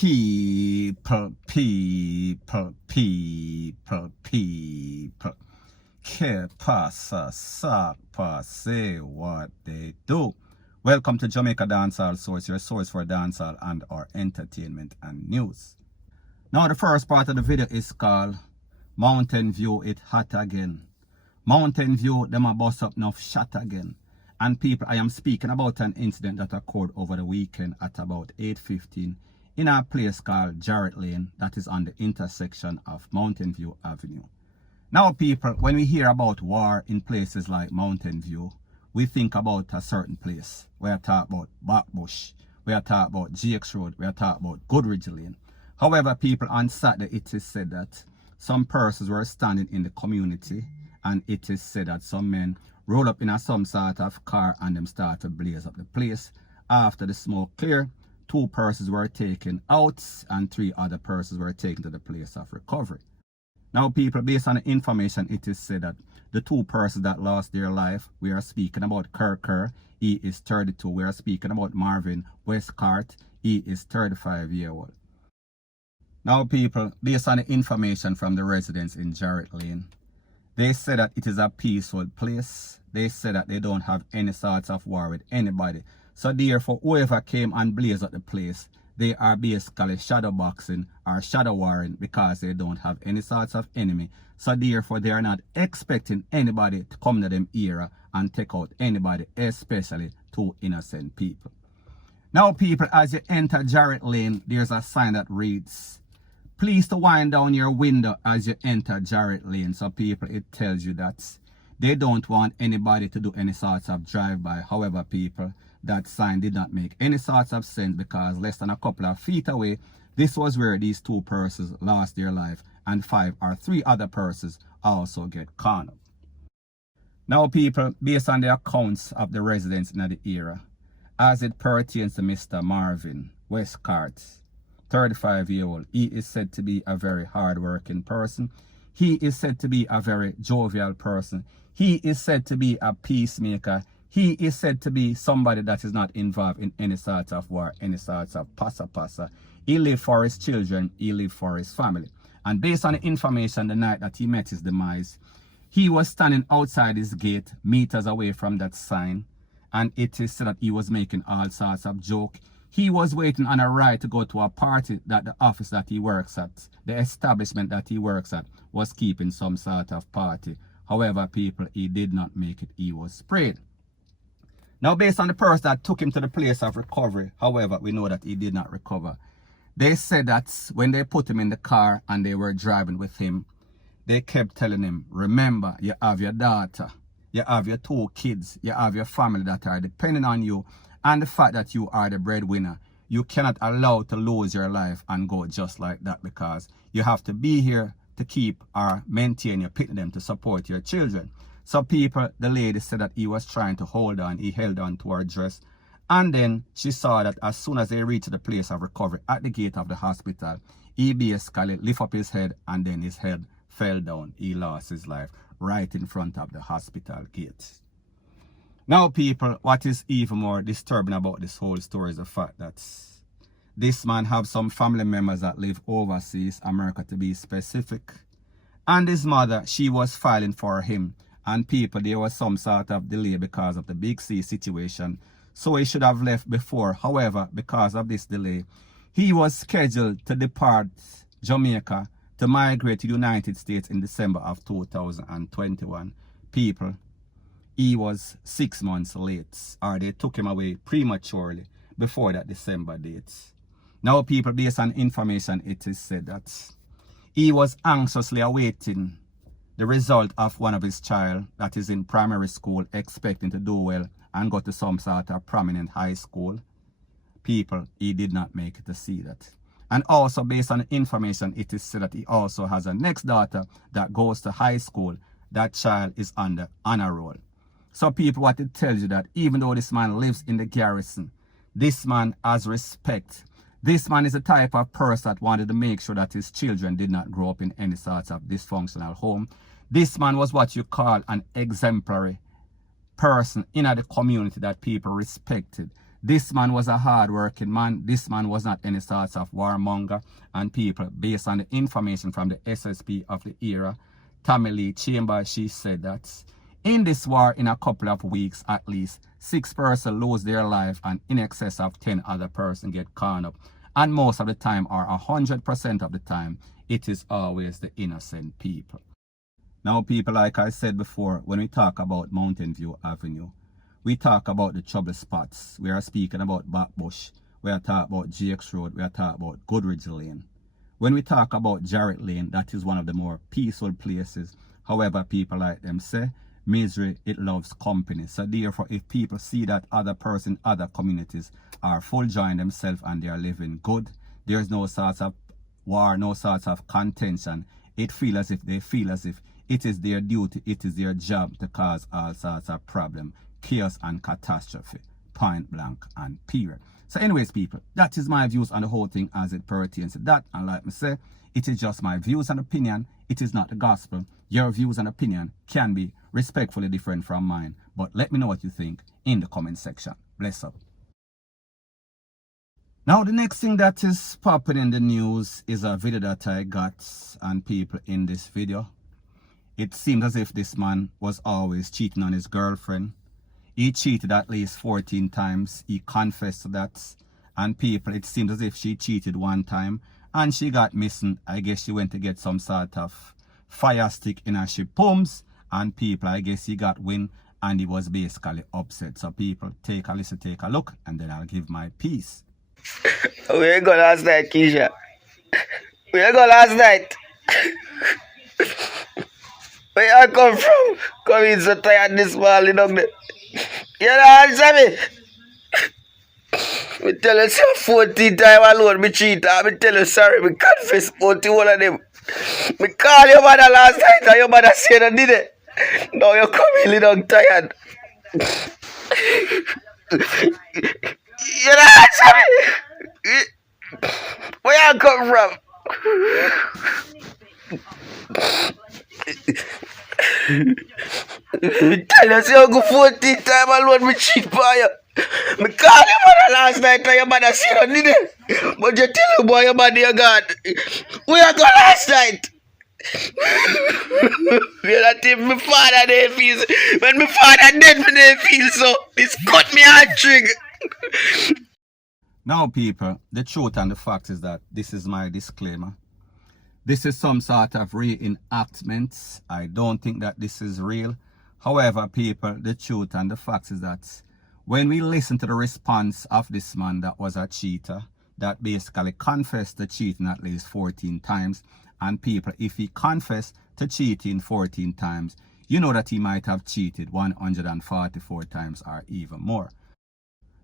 People. Que pasa, sapa, say what they do. Welcome to Jamaica Dancehall Source, your source for dancehall and our entertainment and news. Now the first part of the video is called Mountain View It Hot Again. Mountain View, them a bust up enough shot again. And people, I am speaking about an incident that occurred over the weekend at about 8:15 in a place called Jarrett Lane that is on the intersection of Mountain View Avenue. Now people, when we hear about war in places like Mountain View, we think about a certain place. We are talking about Backbush, we are talking about GX Road, we are talking about Goodridge Lane. However, people, on Saturday it is said that some persons were standing in the community and it is said that some men roll up in some sort of car and them start to blaze up the place. After the smoke clear, 2 persons were taken out and 3 other persons were taken to the place of recovery. Now people, based on the information, it is said that the 2 persons that lost their life, we are speaking about Kerr, he is 32. We are speaking about Marvin Westcott, he is 35-year-old. Now people, based on the information from the residents in Jarrett Lane, they say that it is a peaceful place. They say that they don't have any sorts of war with anybody. So therefore, whoever came and blazed up the place, they are basically shadow boxing or shadow warring because they don't have any sorts of enemy. So therefore, they are not expecting anybody to come to them era and take out anybody, especially 2 innocent people. Now people, as you enter Jarrett Lane, there's a sign that reads, "Please to wind down your window as you enter Jarrett Lane." So people, it tells you that they don't want anybody to do any sorts of drive-by. However, people, that sign did not make any sorts of sense because less than a couple of feet away, this was where these 2 persons lost their life and 5 or 3 other persons also get cornered. Now people, based on the accounts of the residents in the area, as it pertains to Mr. Marvin Westcott, 35-year-old, he is said to be a very hard-working person. He is said to be a very jovial person. He is said to be a peacemaker. He is said to be somebody that is not involved in any sort of war, any sorts of passa. He lived for his children, he lived for his family. And based on the information the night that he met his demise, he was standing outside his gate, meters away from that sign, and it is said that he was making all sorts of jokes. He was waiting on a ride to go to a party that the office that he works at, the establishment that he works at, was keeping some sort of party. However, people, he did not make it. He was sprayed. Now, based on the person that took him to the place of recovery, however, we know that he did not recover. They said that when they put him in the car and they were driving with him, they kept telling him, remember, you have your daughter, you have your 2 kids, you have your family that are depending on you, and the fact that you are the breadwinner, you cannot allow to lose your life and go just like that because you have to be here to keep or maintain your picking them to support your children. So people, the lady said that he was trying to hold on, he held on to her dress, and then she saw that as soon as they reached the place of recovery at the gate of the hospital, he basically lifted up his head and then his head fell down. He lost his life right in front of the hospital gate. Now people, what is even more disturbing about this whole story is the fact that this man have some family members that live overseas, America to be specific. And his mother, she was filing for him. And people, there was some sort of delay because of the Big C situation. So he should have left before. However, because of this delay, he was scheduled to depart Jamaica to migrate to the United States in December of 2021. People, he was 6 months late, or they took him away prematurely before that December date. Now people, based on information, it is said that he was anxiously awaiting the result of one of his child that is in primary school, expecting to do well and go to some sort of prominent high school. People, he did not make it to see that. And also based on information, it is said that he also has a next daughter that goes to high school. That child is on the honor roll. So people, what it tells you that even though this man lives in the garrison, this man has respect. This man is the type of person that wanted to make sure that his children did not grow up in any sort of dysfunctional home. This man was what you call an exemplary person in the community that people respected. This man was a hard-working man. This man was not any sort of warmonger. And people, based on the information from the SSP of the era, Tommy Lee Chambers, she said that in this war, in a couple of weeks at least, 6 persons lose their life and in excess of 10 other persons get caught up. And most of the time, or 100% of the time, it is always the innocent people. Now, people, like I said before, when we talk about Mountain View Avenue, we talk about the trouble spots. We are speaking about Backbush. We are talking about GX Road. We are talking about Goodridge Lane. When we talk about Jarrett Lane, that is one of the more peaceful places. However, people like them say, misery, it loves company. So therefore, if people see that other person, other communities are full join themselves and they are living good, there's no sort of war, no sort of contention. It feels as if they feel as if it is their duty, it is their job to cause all sorts of problem, chaos and catastrophe, point blank and period. So anyways, people, that is my views on the whole thing as it pertains to that. And like me say, it is just my views and opinion. It is not the gospel. Your views and opinion can be respectfully different from mine. But let me know what you think in the comment section. Bless up. Now, the next thing that is popping in the news is a video that I got, and people, in this video, it seems as if this man was always cheating on his girlfriend. He cheated at least 14 times. He confessed to that. And people, it seems as if she cheated one time and she got missing. I guess she went to get some sort of fire stick in her ship pumps. And people, I guess he got wind and he was basically upset. So people, take a listen, take a look, and then I'll give my piece. Where you go last night, Keisha? Where you go last night? Where you come from? Come in so tired this morning, down there. You don't answer me. Me tell you, sir, 14 times alone, me cheat. Me tell you, sorry, me confess 41 of them. Me call your mother last night and your mother said I did it. Now you come in little tired. You don't answer me. Where you come from? Me tell you, say you go 14 times alone, me cheat by you. Me call your mother last night and your mother said I did it. But you tell your boy your body you got. Where you go last night? You not even my father they feel. When my father dead, me they feel so. This cut me heart trigger. Now, people, the truth and the fact is that this is my disclaimer. This is some sort of reenactment. I don't think that this is real. However, people, the truth and the fact is that when we listen to the response of this man that was a cheater, that basically confessed to cheating at least 14 times, and people, if he confessed to cheating 14 times, you know that he might have cheated 144 times or even more.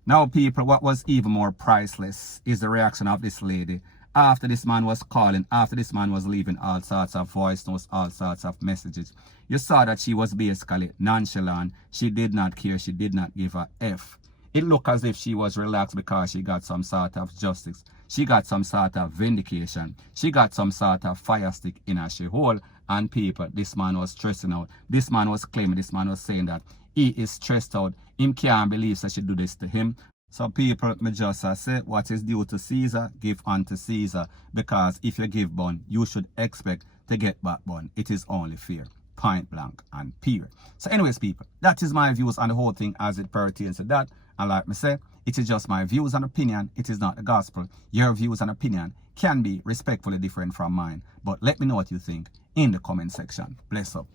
Now, people, what was even more priceless is the reaction of this lady after this man was calling, after this man was leaving all sorts of voice notes, all sorts of messages. You saw that she was basically nonchalant. She did not care. She did not give a F. It looked as if she was relaxed because she got some sort of justice. She got some sort of vindication. She got some sort of fire stick in her hole. And people, this man was stressing out. This man was claiming, this man was saying that he is stressed out. Him can't believe that she do this to him. So people, me just say, what is due to Caesar, give unto Caesar. Because if you give bun, you should expect to get back bun. It is only fair. Point blank and period. So anyways, people, that is my views on the whole thing as it pertains to that. And like me say, it is just my views and opinion. It is not the gospel. Your views and opinion can be respectfully different from mine. But let me know what you think in the comment section. Bless up.